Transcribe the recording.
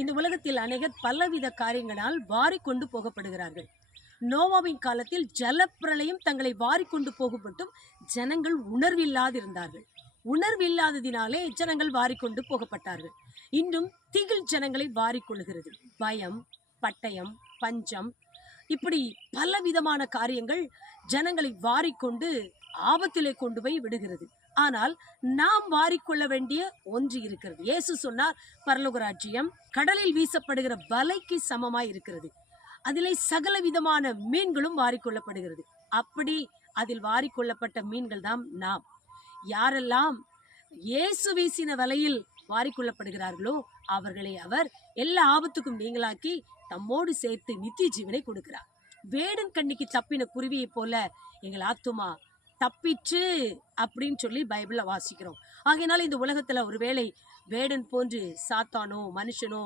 இந்த உலகத்தில் அநேகர் பலவித காரியங்களால் வாரிக்கொண்டு போகப்படுகிறார்கள். நோவாவின் காலத்தில் ஜலப்பிரளயம் தங்களை வாரிக்கொண்டு போகப்பட்டும் ஜனங்கள் உணர்வில்லாதிருந்தார்கள். உணர்வில்லாததினாலே ஜனங்கள் வாரிக்கொண்டு போகப்பட்டார்கள். இன்னும் திகில் ஜனங்களை வாரிக்கொள்கிறது. பயம், பட்டயம், பஞ்சம், இப்படி பலவிதமான காரியங்கள் ஜனங்களை வாரிக்கொண்டு ஆபத்திலே கொண்டு போய் விடுகிறது. ஆனால் நாம் வாரிக்கொள்ள வேண்டிய ஒன்று இருக்கிறது. இயேசு சொன்னார், பரலோக ராஜ்யம் கடலில் வீசப்படுகிற வலைக்கு சமமாய் இருக்கிறது. அதிலே சகல விதமான மீன்களும் வாரிக்கொள்ளப்படுகிறது. அப்படி அதில் வாரிக்கொள்ளப்பட்ட மீன்கள் தான் நாம். யாரெல்லாம் இயேசு வீசின வலையில் வாரிக்கொள்ளப்படுகிறார்களோ அவர்களை அவர் எல்லா ஆபத்துக்கும் நீங்களாக்கி தம்மோடு சேர்த்து நித்திய ஜீவனை கொடுக்கிறார். வேடன் கண்ணிக்கு தப்பின குருவியை போல எங்கள் ஆத்துமா தப்பிச்சு அப்படின்னு சொல்லி பைபிள்ல வாசிக்கிறோம். ஆகையினால இந்த உலகத்துல ஒருவேளை வேடன் போன்று சாத்தானோ மனுஷனோ